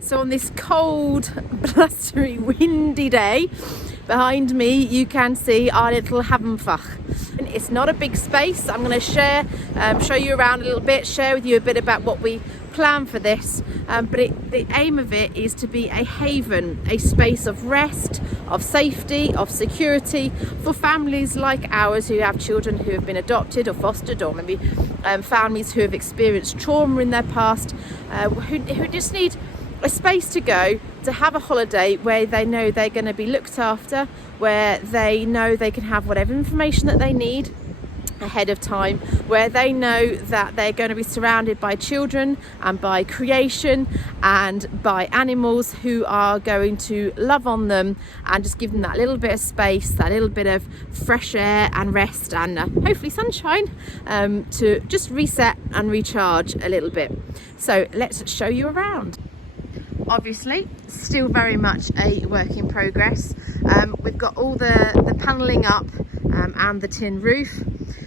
So on this cold, blustery, windy day, behind me you can see our little Hafan Fach. It's not a big space. I'm going to show you around a little bit, share with you a bit about what we plan for this, but the aim of it is to be a haven, a space of rest, of safety, of security for families like ours who have children who have been adopted or fostered, or maybe families who have experienced trauma in their past, who just need a space to go to have a holiday where they know they're going to be looked after, where they know they can have whatever information that they need ahead of time, where they know that they're going to be surrounded by children and by creation and by animals who are going to love on them and just give them that little bit of space, that little bit of fresh air and rest and hopefully sunshine, to just reset and recharge a little bit. So let's show you around. Obviously still very much a work in progress. We've got all the panelling up and the tin roof.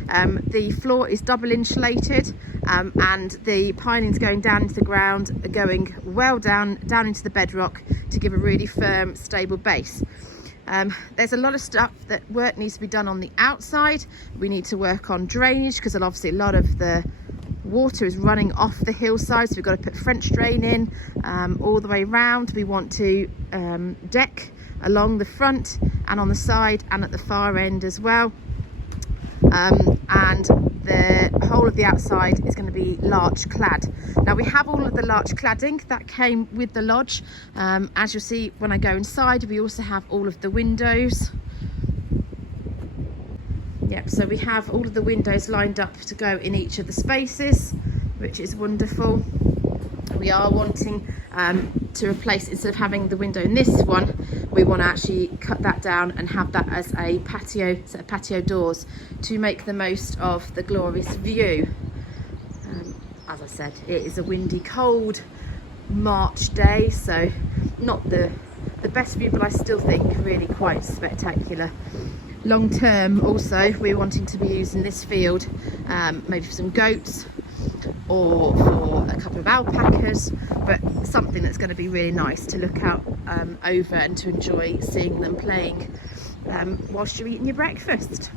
The floor is double insulated, and the pilings going down into the ground are going well down into the bedrock to give a really firm, stable base. There's a lot of stuff that work needs to be done on the outside. We need to work on drainage because obviously a lot of the water is running off the hillside, so we've got to put French drain in all the way round. We want to deck along the front and on the side and at the far end as well, and the whole of the outside is going to be larch clad. Now we have all of the larch cladding that came with the lodge. As you'll see when I go inside, we also have all of the windows. Yep, so we have all of the windows lined up to go in each of the spaces, which is wonderful. We are wanting to replace, instead of having the window in this one, we want to actually cut that down and have that as a patio, set of patio doors to make the most of the glorious view. As I said, it is a windy, cold March day, so not the best view, but I still think really quite spectacular. Long term also we're wanting to be using this field maybe for some goats or for a couple of alpacas, but something that's going to be really nice to look out over and to enjoy seeing them playing whilst you're eating your breakfast.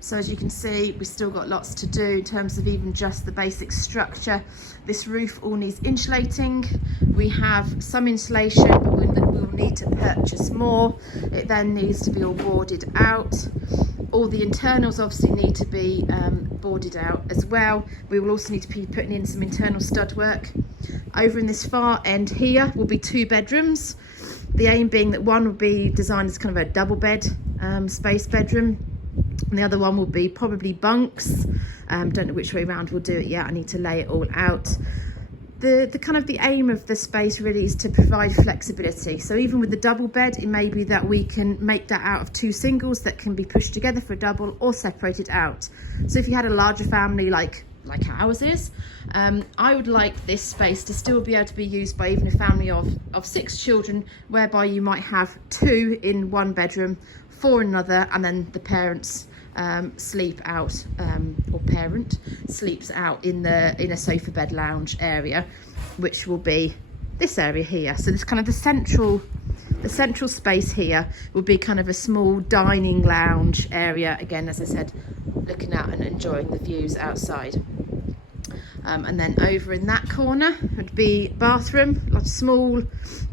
So as you can see, we've still got lots to do in terms of even just the basic structure. This roof all needs insulating. We have some insulation, but we'll need to purchase more. It then needs to be all boarded out. All the internals obviously need to be boarded out as well. We will also need to be putting in some internal stud work. Over in this far end here will be 2 bedrooms. The aim being that one will be designed as kind of a double bed space bedroom, and the other one will be probably bunks. Don't know which way around we'll do it yet. I need to lay it all out. The kind of the aim of the space really is to provide flexibility. So even with the double bed, it may be that we can make that out of 2 singles that can be pushed together for a double or separated out. So if you had a larger family like ours is, I would like this space to still be able to be used by even a family of 6 children, whereby you might have 2 in one bedroom, 4 in another, and then the parents sleep out, or parent sleeps out in a sofa bed lounge area, which will be this area here. So this kind of the central space here will be kind of a small dining lounge area, again as I said, looking out and enjoying the views outside. And then over in that corner would be bathroom, like a small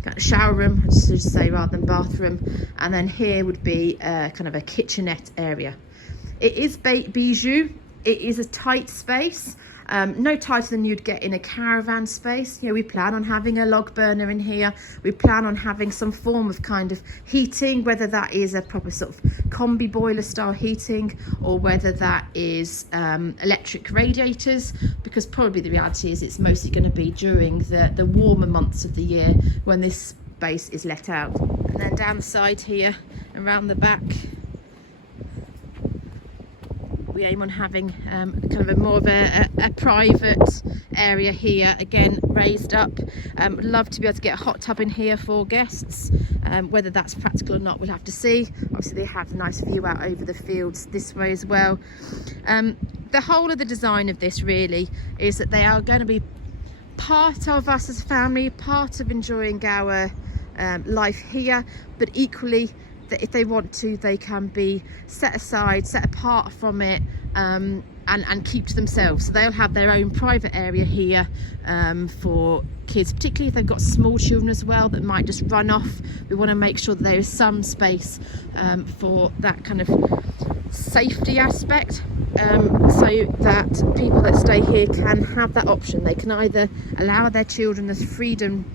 kind of shower room, I should say, rather than bathroom. And then here would be kind of a kitchenette area. It is bijou. It is a tight space, no tighter than you'd get in a caravan space. You know, we plan on having a log burner in here. We plan on having some form of kind of heating, whether that is a proper sort of combi boiler style heating or whether that is electric radiators, because probably the reality is it's mostly going to be during the warmer months of the year when this space is let out. And then down the side here, around the back, we aim on having kind of a more of a private area here, again raised up. Would love to be able to get a hot tub in here for guests. Whether that's practical or not, we'll have to see. Obviously they have a nice view out over the fields this way as well. The whole of the design of this really is that they are going to be part of us as a family, part of enjoying our life here, but equally that if they want to, they can be set aside, set apart from it, and keep to themselves. So they'll have their own private area here for kids, particularly if they've got small children as well that might just run off. We want to make sure that there is some space for that kind of safety aspect, so that people that stay here can have that option. They can either allow their children the freedom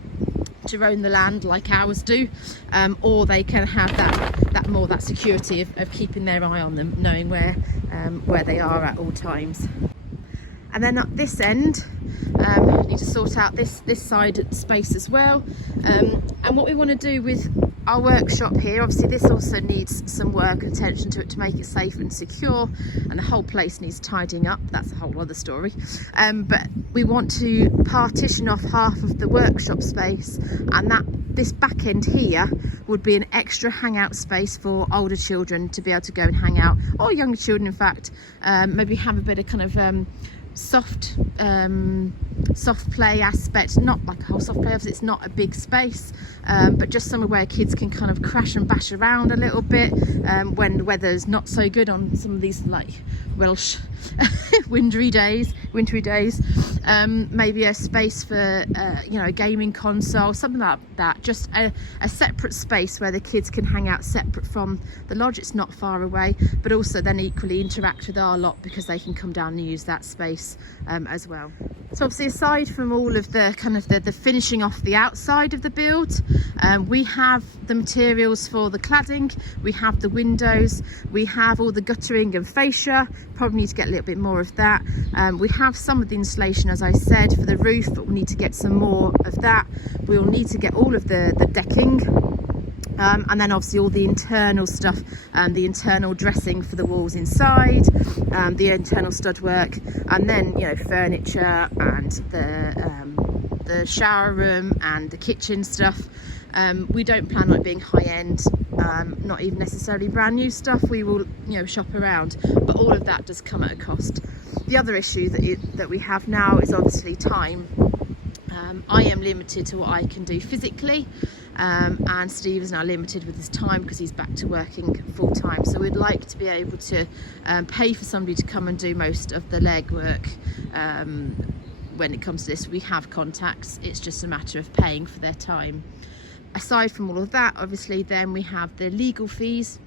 to roam the land like ours do, or they can have that security of keeping their eye on them, knowing where they are at all times. And then at this end, need to sort out this side space as well. And what we want to do with our workshop here, obviously this also needs some work and attention to it to make it safe and secure, and the whole place needs tidying up. That's a whole other story. But we want to partition off half of the workshop space, and this back end here would be an extra hangout space for older children to be able to go and hang out, or younger children in fact, maybe have a bit of kind of soft play aspect, not like a whole soft play, obviously it's not a big space, but just somewhere where kids can kind of crash and bash around a little bit when the weather's not so good on some of these like Welsh wintry days. Maybe a space for a gaming console, something like that, just a separate space where the kids can hang out separate from the lodge. It's not far away, but also then equally interact with our lot because they can come down and use that space as well. So obviously, aside from all of the kind of the finishing off the outside of the build, we have the materials for the cladding, we have the windows, we have all the guttering and fascia. Probably need to get a little bit more of that. We have some of the insulation, as I said, for the roof, but we need to get some more of that. We will need to get all of the decking, and then obviously all the internal stuff, the internal dressing for the walls inside, the internal stud work, and then furniture and the shower room and the kitchen stuff. We don't plan on it being high end, not even necessarily brand new stuff. We will shop around, but all of that does come at a cost. The other issue that we have now is obviously time. I am limited to what I can do physically, and Steve is now limited with his time because he's back to working full time. So we'd like to be able to pay for somebody to come and do most of the legwork. When it comes to this, we have contacts, it's just a matter of paying for their time. Aside from all of that, obviously then we have the legal fees,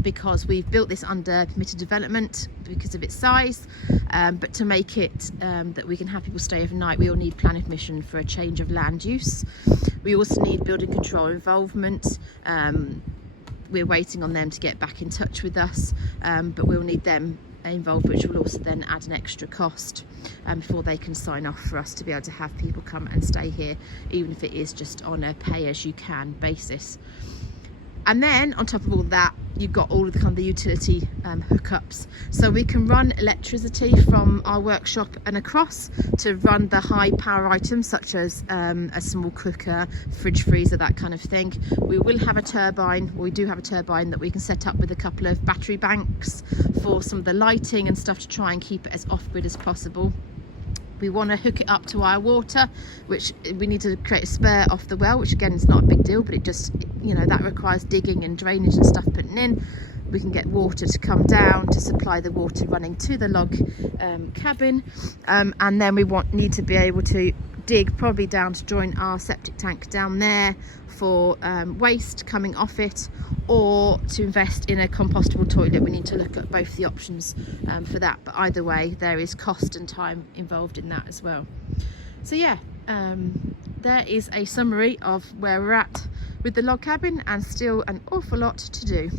because we've built this under permitted development because of its size, but to make it that we can have people stay overnight, we will need planning permission for a change of land use. We also need building control involvement. We're waiting on them to get back in touch with us, but we'll need them involved, which will also then add an extra cost before they can sign off for us to be able to have people come and stay here, even if it is just on a pay as you can basis. And then on top of all that, you've got all of the kind of the utility hookups. So we can run electricity from our workshop and across to run the high power items such as a small cooker, fridge, freezer, that kind of thing. We will have a turbine, or we do have a turbine that we can set up with a couple of battery banks for some of the lighting and stuff to try and keep it as off-grid as possible. We want to hook it up to our water, which we need to create a spur off the well, which again is not a big deal, but it just, that requires digging and drainage and stuff putting in. We can get water to come down to supply the water running to the log cabin, and then we need to be able to dig probably down to join our septic tank down there for waste coming off it, or to invest in a compostable toilet. We need to look at both the options for that, but either way there is cost and time involved in that as well. So yeah, there is a summary of where we're at with the log cabin, and still an awful lot to do.